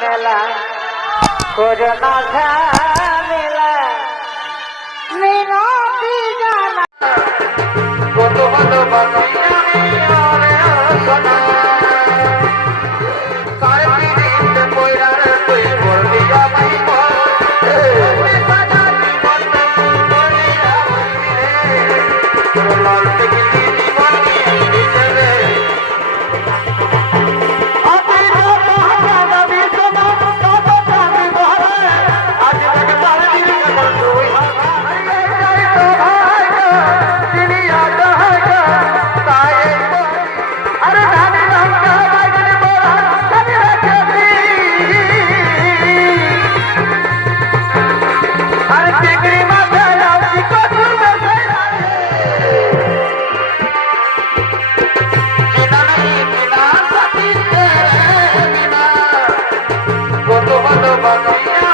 ঝামেলা করো না ঝামেলা। মিনতি জানা। কত ভালো বানাইয়া bano bano bano